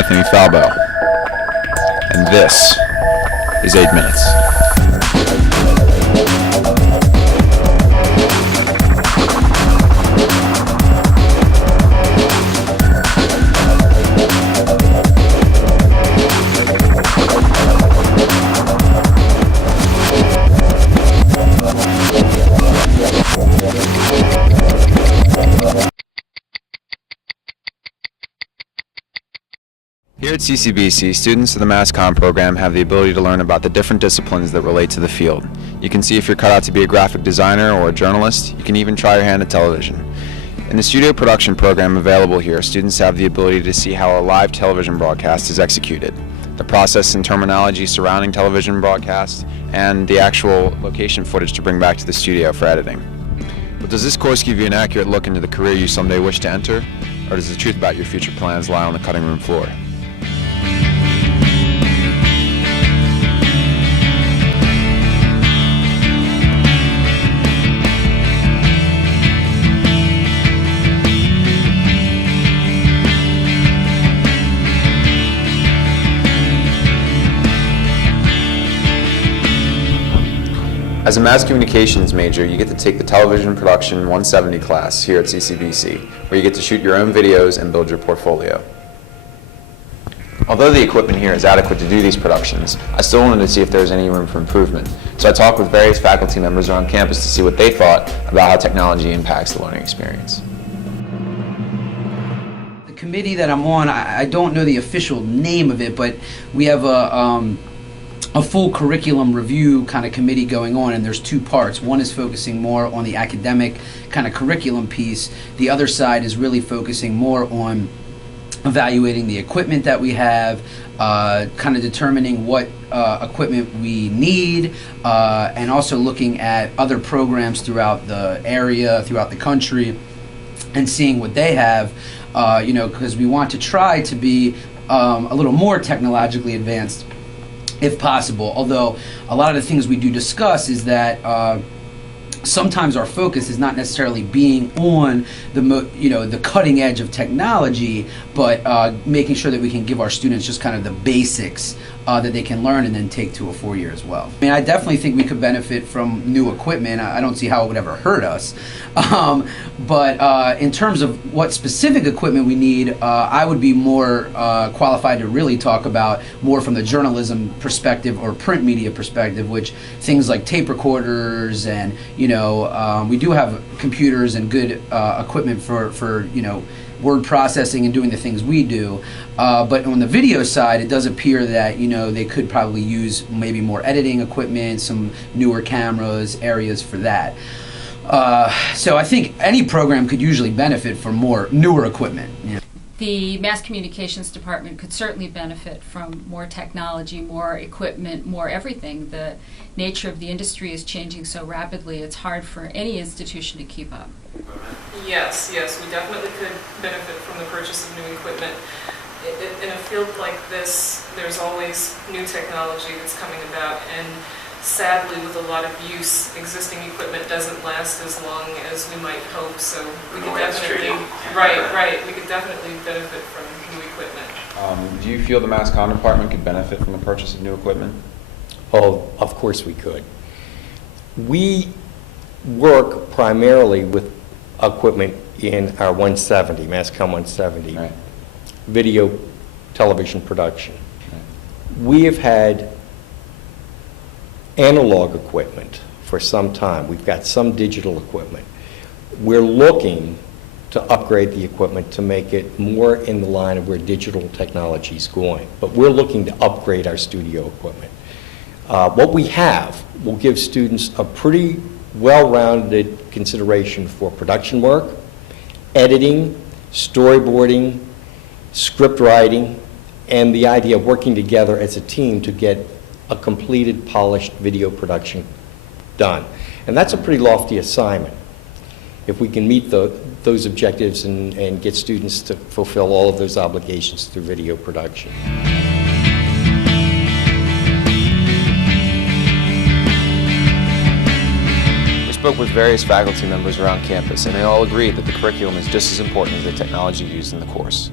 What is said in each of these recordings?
Anthony Falbo, and this is 8 Minutes. Here at CCBC, students of the Mass Comm program have the ability to learn about the different disciplines that relate to the field. You can see if you're cut out to be a graphic designer or a journalist. You can even try your hand at television. In the studio production program available here, students have the ability to see how a live television broadcast is executed, the process and terminology surrounding television broadcasts, and the actual location footage to bring back to the studio for editing. But does this course give you an accurate look into the career you someday wish to enter, or does the truth about your future plans lie on the cutting room floor? As a mass communications major, you get to take the Television Production 170 class here at CCBC, where you get to shoot your own videos and build your portfolio. Although the equipment here is adequate to do these productions, I still wanted to see if there was any room for improvement. So I talked with various faculty members around campus to see what they thought about how technology impacts the learning experience. The committee that I'm on, I don't know the official name of it, but we have a full curriculum review kind of committee going on, and there's two parts. One is focusing more on the academic kind of curriculum piece. The other side is really focusing more on evaluating the equipment that we have, kind of determining what equipment we need, and also looking at other programs throughout the area, throughout the country, and seeing what they have, because we want to try to be a little more technologically advanced if possible. Although a lot of the things we do discuss is that sometimes our focus is not necessarily being on the cutting edge of technology, but making sure that we can give our students just kind of the basics that they can learn and then take to a 4-year as well. I mean, I definitely think we could benefit from new equipment. I don't see how it would ever hurt us. But in terms of what specific equipment we need, I would be more qualified to really talk about more from the journalism perspective or print media perspective, which things like tape recorders and, we do have computers and good equipment for word processing and doing the things we do. But on the video side, it does appear that, they could probably use maybe more editing equipment, some newer cameras, areas for that. So I think any program could usually benefit from more newer equipment. The Mass Communications Department could certainly benefit from more technology, more equipment, more everything. The nature of the industry is changing so rapidly, it's hard for any institution to keep up. Yes, we definitely could benefit from the purchase of new equipment. In a field like this, there's always new technology that's coming about, and sadly, with a lot of use, existing equipment doesn't last as long as we might hope. So we could definitely, we could definitely benefit from new equipment. Do you feel the Mass Comm department could benefit from the purchase of new equipment? Oh, of course we could. We work primarily with equipment in our 170, Mass Comm 170, Right. video television production. Right. We have had analog equipment for some time. We've got some digital equipment. We're looking to upgrade the equipment to make it more in the line of where digital technology is going. But we're looking to upgrade our studio equipment. What we have will give students a pretty well-rounded consideration for production work, editing, storyboarding, script writing, and the idea of working together as a team to get a completed, polished video production done. And that's a pretty lofty assignment. If we can meet those objectives and get students to fulfill all of those obligations through video production. We spoke with various faculty members around campus, and they all agreed that the curriculum is just as important as the technology used in the course.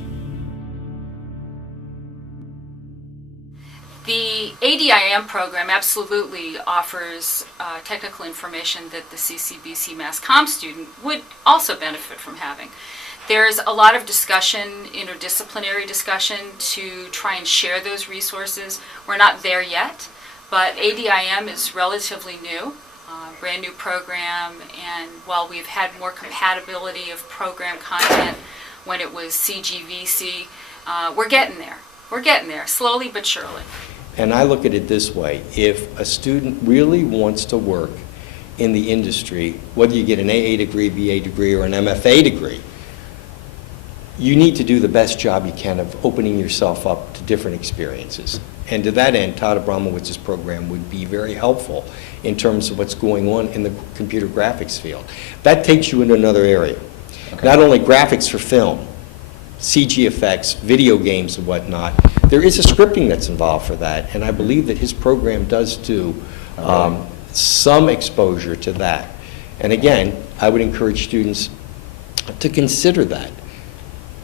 ADIM program absolutely offers technical information that the CCBC Mass Comm student would also benefit from having. There's a lot of discussion, interdisciplinary discussion, to try and share those resources. We're not there yet, but ADIM is relatively new, brand new program, and while we've had more compatibility of program content when it was CGVC, we're getting there. We're getting there, slowly but surely. And I look at it this way: if a student really wants to work in the industry, whether you get an AA degree, BA degree, or an MFA degree, you need to do the best job you can of opening yourself up to different experiences. And to that end, Todd Abramowitz's program would be very helpful in terms of what's going on in the computer graphics field. That takes you into another area. Okay. Not only graphics for film, CG effects, video games and whatnot, there is a scripting that's involved for that, and I believe that his program does do some exposure to that. And again, I would encourage students to consider that.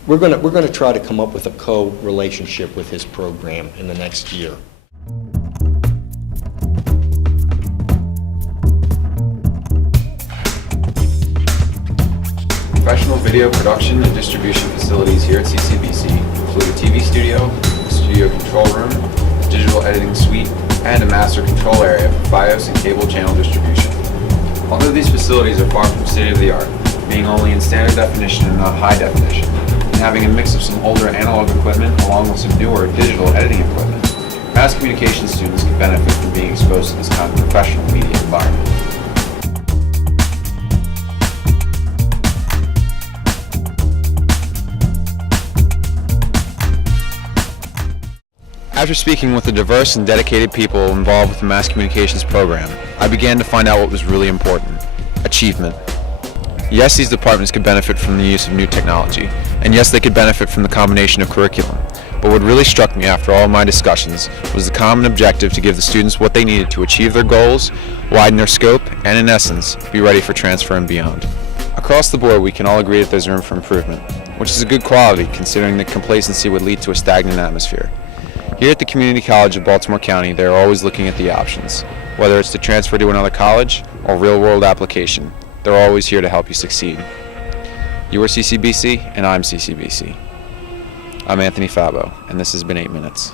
We're going to try to come up with a co-relationship with his program in the next year. Professional video production and distribution facilities here at CCBC include a TV studio, a studio control room, a digital editing suite, and a master control area for BIOS and cable channel distribution. Although these facilities are far from state-of-the-art, being only in standard definition and not high definition, and having a mix of some older analog equipment along with some newer digital editing equipment, mass communication students can benefit from being exposed to this kind of professional media environment. After speaking with the diverse and dedicated people involved with the Mass Communications program, I began to find out what was really important: achievement. Yes, these departments could benefit from the use of new technology, and yes, they could benefit from the combination of curriculum. But what really struck me after all my discussions was the common objective to give the students what they needed to achieve their goals, widen their scope, and in essence, be ready for transfer and beyond. Across the board, we can all agree that there's room for improvement, which is a good quality considering that complacency would lead to a stagnant atmosphere. Here at the Community College of Baltimore County, they are always looking at the options. Whether it's to transfer to another college or real-world application, they're always here to help you succeed. You are CCBC, and I'm CCBC. I'm Anthony Fabo, and this has been 8 Minutes.